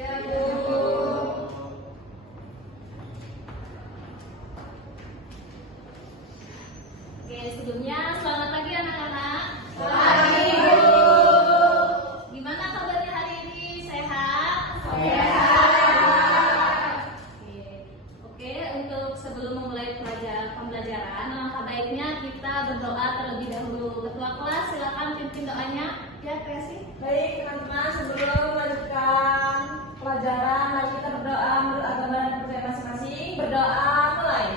Ya, Bu. Oke, sebelumnya selamat pagi anak-anak. Selamat pagi, Bu. Gimana kabarnya hari ini? Sehat? Sehat. Oke, untuk sebelum memulai pembelajaran, alangkah baiknya kita berdoa terlebih dahulu. Ketua kelas, silakan pimpin doanya. Ya, Kresi. Baik, teman-teman, sebelum melanjutkan pelajaran, mari kita berdoa menurut agama dan percaya masing-masing. Berdoa mulai.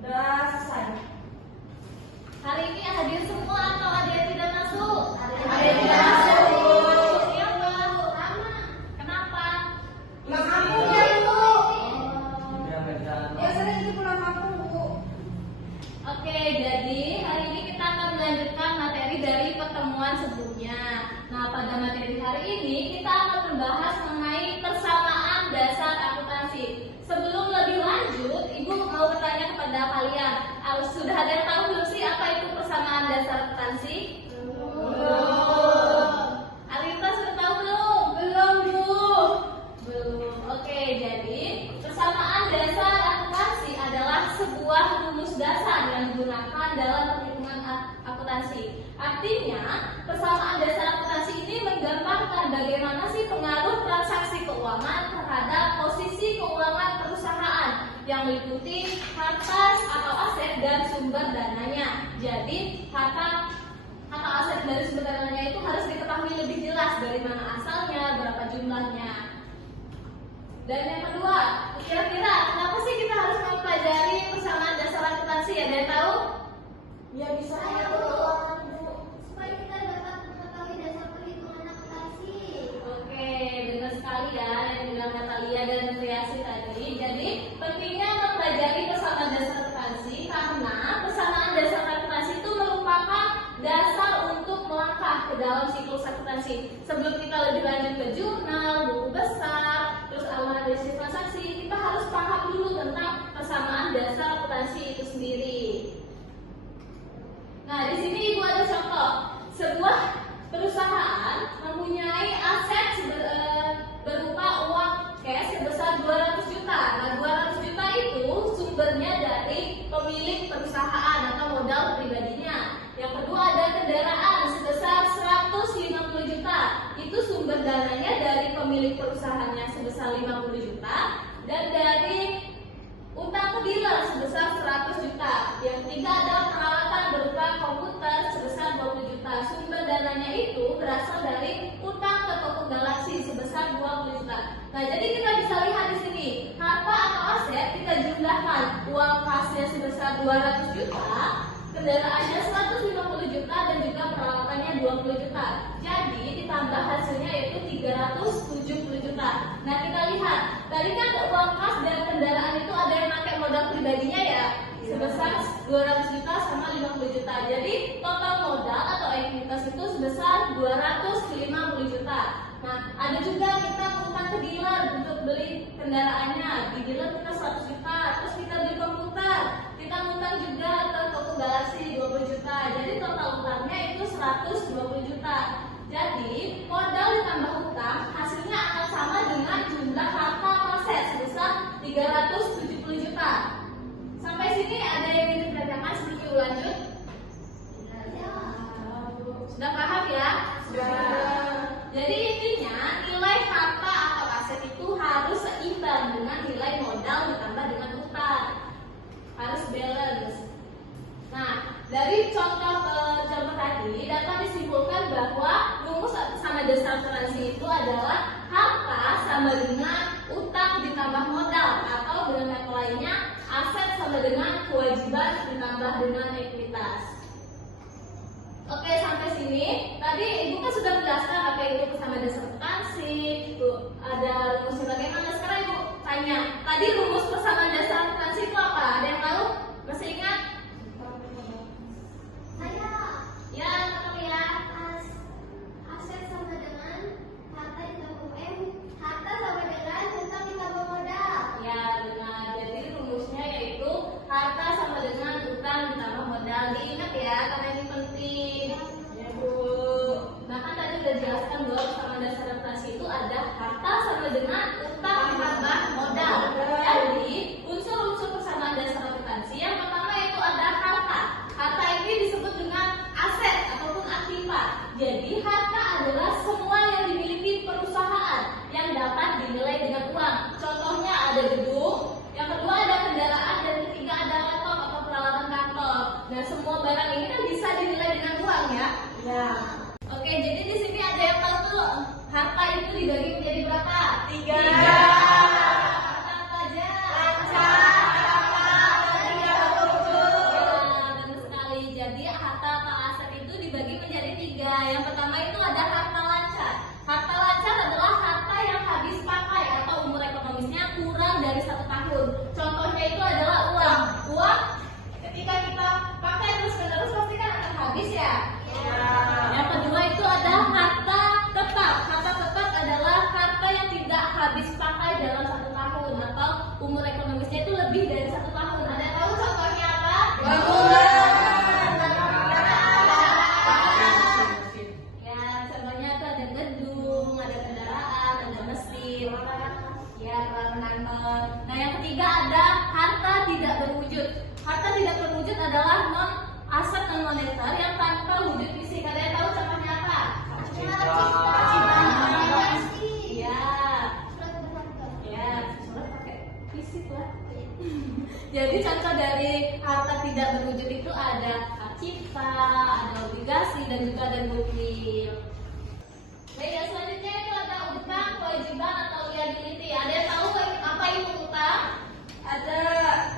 Udah selesai. Hari ini hadir semua atau ada yang tidak masuk? Ada yang tidak masuk, Bu. Siapa? Rama. Kenapa? Pulang kampung ya, Bu. Oh. Biasanya itu pulang kampung, Bu. Oke, jadi hari ini kita akan melanjutkan materi dari pertemuan sebelumnya. Nah, pada materi hari ini kita akan membahas mengenai persamaan dasar akuntansi. Sebelum lebih lanjut, Ibu mau bertanya kepada kalian, sudah ada yang tahu belum sih apa itu persamaan dasar akuntansi? Belum. Arita sudah tahu belum? Belum, Bu. Belum. Oke, jadi persamaan dasar akuntansi adalah sebuah rumus dasar yang digunakan dalam perhitungan akuntansi. Artinya, persamaan dasar akuntansi ini menggambarkan bagaimana sih pengaruh transaksi keuangan terhadap posisi keuangan perusahaan yang meliputi harta atau aset dan sumber dananya. Jadi, harta atau aset dari sumber dananya itu harus diketahui lebih jelas dari mana asalnya, berapa jumlahnya. Dan yang kedua, kira-kira kenapa sih kita harus mempelajari persamaan dasar akuntansi? Ada yang tahu? Ya bisa ya, Bu. Supaya kita dapat mengetahui dasar perhitungan akuntansi. Oke, benar sekali ya yang bilang Natalia dan Triasi tadi. Jadi pentingnya mempelajari persamaan dasar akuntansi karena persamaan dasar akuntansi itu merupakan dasar untuk melangkah ke dalam siklus akuntansi. Sebelum kita lebih lanjut ke jurnal, buku besar, terus analisis transaksi, kita harus paham dulu tentang persamaan dasar akuntansi itu sendiri. Nah, di sini Ibu ada contoh. Sebuah perusahaan mempunyai aset berupa uang cash sebesar 200 juta. Nah, 200 juta itu sumbernya dari pemilik perusahaan atau modal pribadinya. Yang kedua ada kendaraan sebesar 150 juta. Itu sumber dananya dari pemilik perusahaannya sebesar 50 juta dan dari utang ke dealer sebesar 100 juta. Yang ketiga ada peralatan berupa komputer sebesar 20 juta. Sumber dananya itu berasal dari utang ke toko Galaxy sebesar 20 juta. Nah, jadi kita bisa lihat di sini, harta atau aset kita jumlahkan. Uang kasnya sebesar 200 juta, kendaraannya 150 juta dan juga peralatannya 20 juta. Jadi ditambah hasilnya yaitu 370 juta. Nah, kita lihat, tadi kan uang kas dan kendaraan itu ada yang pakai modal pribadinya ya, sebesar 200 juta sama 50 juta. Jadi total modal atau ekuitas itu sebesar 250 juta. Nah, ada juga kita ngutang ke dealer untuk beli kendaraannya. Di dealer kita 100 juta, terus kita beli komputer. Kita ngutang juga ke toko Galaxy 20 juta. Jadi total utangnya itu 120 juta. Jadi modal ditambah utang hasilnya akan sama dengan jumlah harta aset sebesar 370 juta. Sampai sini ada yang ingin ditanyakan sebelum lanjut? Sudah paham ya? Sudah. Jadi intinya nilai harta atau aset itu harus seimbang dengan nilai modal ditambah dengan utang. Harus balance. Nah, dari contoh tadi dapat disimpulkan bahwa rumus sama dasar akuntansi itu adalah harta sama dengan utang ditambah modal, atau dengan kata lainnya aset sama dengan kewajiban ditambah dengan ekuitas. Oke, sampai sini tadi Ibu kan sudah menjelaskan apa itu persamaan dasar akuntansi. Ada rumusnya bagaimana. Sekarang Ibu tanya, tadi rumus persamaan dasar akuntansi itu apa? Ada yang tahu? Masih ingat? Saya Ya, Natalia. aset sama dengan harta ditambah harta sama dengan utang ditambah modal. Ya, benar. Jadi rumusnya yaitu harta sama dengan utang ditambah modal. Diingat ya, karena ini penting. Ya, Bu. Jadi harta adalah semua yang dimiliki perusahaan yang dapat dinilai dengan uang. Contohnya ada gedung, yang kedua ada kendaraan, dan ketiga ada laptop atau peralatan kantor. Nah, semua barang ini kan bisa dinilai dengan uang ya. Ya. Oke, jadi di sini ada yang tahu tuh harta itu dibagi menjadi berapa? 3. Apa aja? Benar sekali. Jadi harta atau aset itu dibagi menjadi 3. Yang pertama itu ada harta lancar. Harta lancar adalah harta yang habis pakai atau umur ekonomisnya kurang dari 1 tahun. Contohnya itu adalah uang. Uang ketika kita pakai terus-menerus pasti kan akan habis ya. Yang kedua itu ada harta tetap. Harta tetap adalah harta yang tidak habis pakai dalam 1 tahun atau umur ekonomisnya itu lebih dari 1 tahun. Ada yang tahu contohnya apa? Ya, contohnya itu ada gedung, ada kendaraan, ada mesin, ya, peralatan kantor. Nah, yang ketiga ada harta tidak berwujud. Harta tidak berwujud adalah aset non moneter yang tanpa wujud fisik. Ada yang tahu contohnya apa? Ya, ya, surat pakai fisik lah. Jadi contoh dari harta tidak berwujud itu ada hak cipta, ada obligasi, dan juga ada goodwill. Baik, yang selanjutnya itu ada utang, kewajiban atau liability. Ada yang tahu apa itu utang? Ada.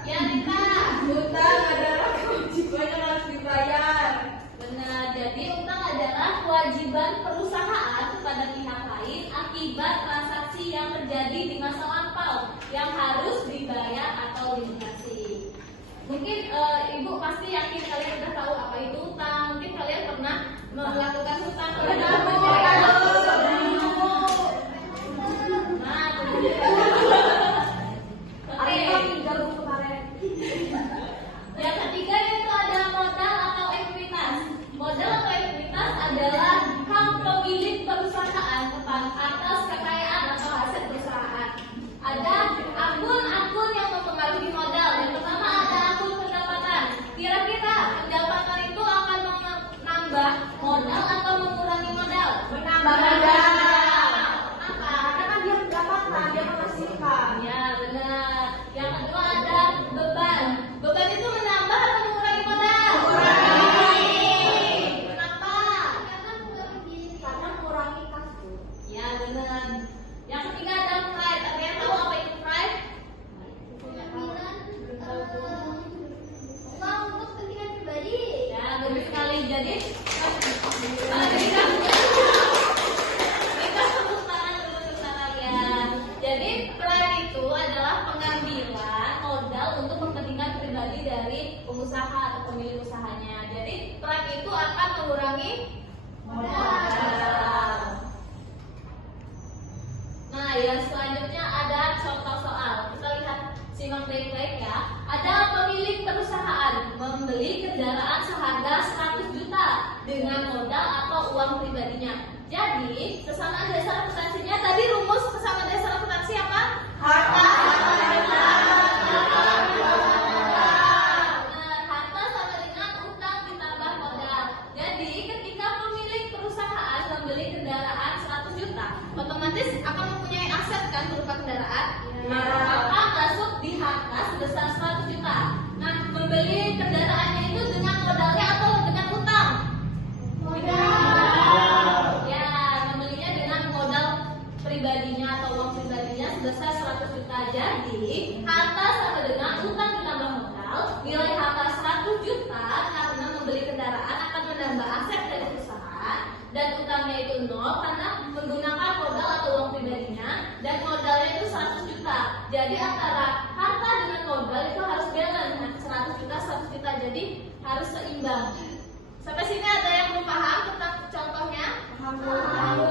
Ya, Rita. Utang adalah kewajiban yang harus dibayar. Benar, jadi utang adalah kewajiban perusahaan kepada pihak lain akibat transaksi yang terjadi di masa lampau yang harus dibayar atau dilunasi. Mungkin ibu pasti yakin kalian sudah tahu apa itu utang. Mungkin kalian pernah melakukan utang kepada Nah, yang ketiga itu ada modal atau ekuitas. Modal atau ekuitas adalah hak pemilik perusahaan atas kekayaan atau aset perusahaan. Ada akun-akun yang mempengaruhi modal. Yang pertama ada akun pendapatan. Kira-kira pendapatan itu akan menambah modal atau mengurangi modal? Menambah modal. Karena kan dia pendapatan, dia menghasilkan. Ya, benar. Yang kedua ada beban. Beban itu menambah atau mengurangi modal? Kenapa? Karena mengurangi kasus. Ya, benar. Yang ketiga ada pride. Ada yang tahu apa itu pride? Uang untuk kepentingan pribadi. Ya, benar sekali. Jadi Jadi pride itu adalah pengambilan modal untuk kepentingan pribadi dari pengusaha atau pemilik usahanya. Jadi pride itu akan mengurangi modal. Nah, yang selanjutnya ada contoh soal. Kita lihat, simak baik-baik ya. Ada pemilik perusahaan membeli kendaraan seharga 100 juta dengan modal atau uang pribadinya. Jadi, kesamaan dasar akuntansinya tadi rumus kesamaan dasar akuntansi apa? Harta. Harta sama dengan utang ditambah modal. Jadi, ketika pemilik perusahaan membeli kendaraan 100 juta, otomatis akan mempunyai aset kan berupa kendaraan. Maka masuk di harta sebesar 100 juta. Nah, membeli kendaraannya itu dengan modalnya atau dengan utang? Ya, membelinya dengan modal pribadinya atau uang pribadinya sebesar 100 juta. Jadi, harta sama dengan utang ditambah modal. Nilai harta 100 juta karena membeli kendaraan akan menambah aset dari perusahaan, dan utangnya itu 0 karena menggunakan modal atau uang pribadinya, dan modalnya itu 100 juta. Jadi antara harta dengan modal itu harus balance, 100 juta 100 juta. Jadi harus seimbang. Sampai sini ada yang belum paham tentang contohnya? Paham.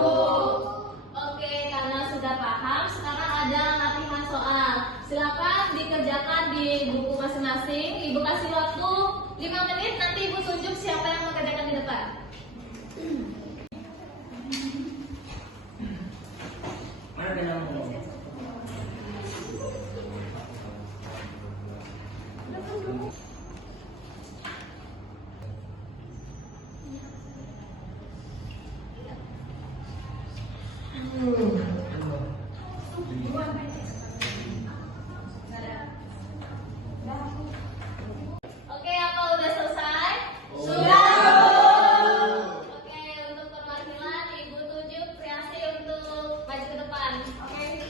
Oke, karena sudah paham, sekarang ada latihan soal. Silakan dikerjakan di buku masing-masing. Ibu kasih waktu 5 menit, nanti ibu tunjuk siapa yang mengerjakan di depan. Mana dia ngomong? Oke, apa udah selesai? Sudah. Oke, untuk perwakilan Ibu tunjuk kreasi untuk maju ke depan. Oke.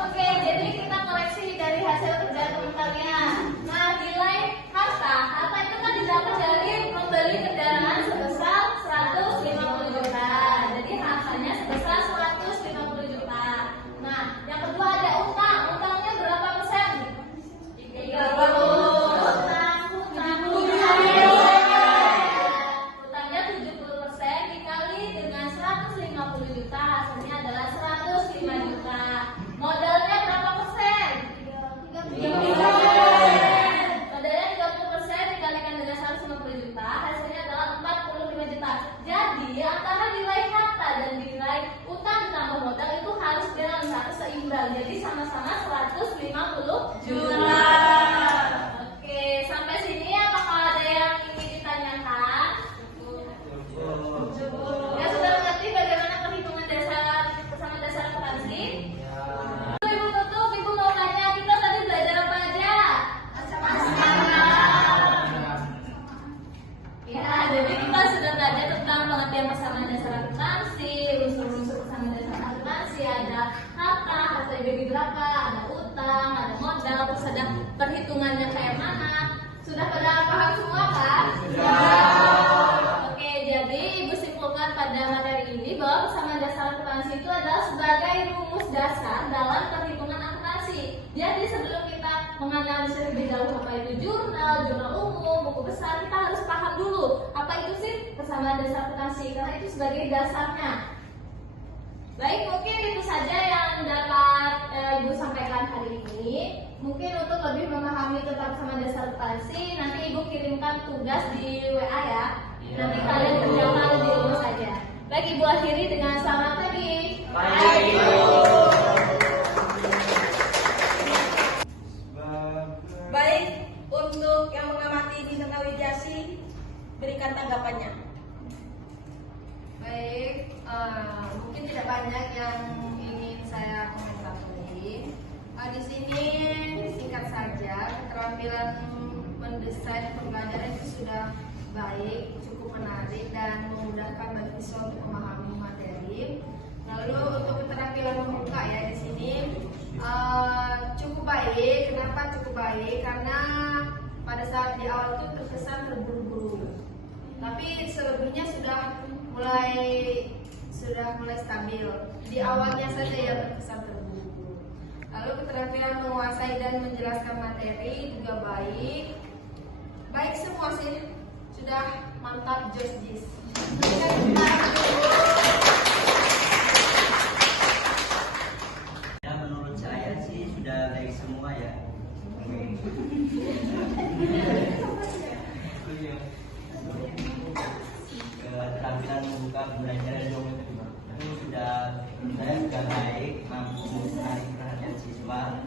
Oke, jadi kita koreksi dari hasil kerja teman kalian. Nah, nilai harta. Harta itu kan didapat dari membeli kendaraan sebesar 150 juta. Jadi hartanya sebesar 150 juta. Nah, yang kedua ada utang. Utangnya berapa persen? 30. Utangnya 70% dikali dengan 150 juta, hasilnya adalah 105 juta. Modalnya berapa persen? 30%. Modalnya 30% dikalikan dengan 150 juta, hasilnya adalah 45 juta. Jadi antara nilai harta dan nilai utang ditambah modal itu harus seimbang. Jadi sama-sama 150 juta. Oke, sampai sini apakah ada yang ingin ditanyakan? Ya, sudah mengerti bagaimana perhitungan dasar bersama dasar akuntansi? Ibu tutup, Ibu mau tanya, kita tadi belajar apa aja? Ya, jadi kita sudah belajar tentang pengertian persamaan dasar akuntansi, unsur-unsur persamaan dasar akuntansi, ada harta, harta bagi berapa, ada utang, ada modal, terus ada perhitungannya kayak mana. Sudah pada paham semua kan? Oke, jadi Ibu simpulkan pada materi ini bahwa persamaan dasar akuntansi itu adalah sebagai rumus dasar dalam perhitungan akuntansi. Jadi sebelum kita menganalisis lebih jauh apa itu jurnal, jurnal umum, buku besar, kita harus paham dulu apa itu sih persamaan dasar akuntansi, karena itu sebagai dasarnya. Baik, mungkin itu saja yang dapat Ibu sampaikan hari ini. Mungkin untuk lebih memahami tentang persamaan dasar akuntansi, nanti Ibu kirimkan tugas di WA ya. Nanti kalian kerjakan di rumah saja. Baik, Ibu akhiri dengan selamat pagi. Baik, untuk yang mengamati di Tengah Widiasi, berikan tanggapannya. Baik, mungkin tidak banyak yang ingin saya komentari. Di sini singkat saja, keterampilan mendesain pembelajaran itu sudah baik, cukup menarik dan memudahkan bagi siswa untuk memahami materi. Lalu untuk keterampilan membuka ya di sini cukup baik. Kenapa cukup baik? Karena pada saat di awal itu terkesan terburu-buru. Tapi selebihnya sudah mulai stabil. Di awalnya saja ya terkesan terburu-buru. Lalu keterampilan menguasai dan menjelaskan materi juga baik. Baik semua sih. Sudah mantap, Jis. Ya, menurut saya sih sudah baik semua ya. Keterampilan membuka pembelajaran itu sudah baik, mampu menarik perhatian siswa.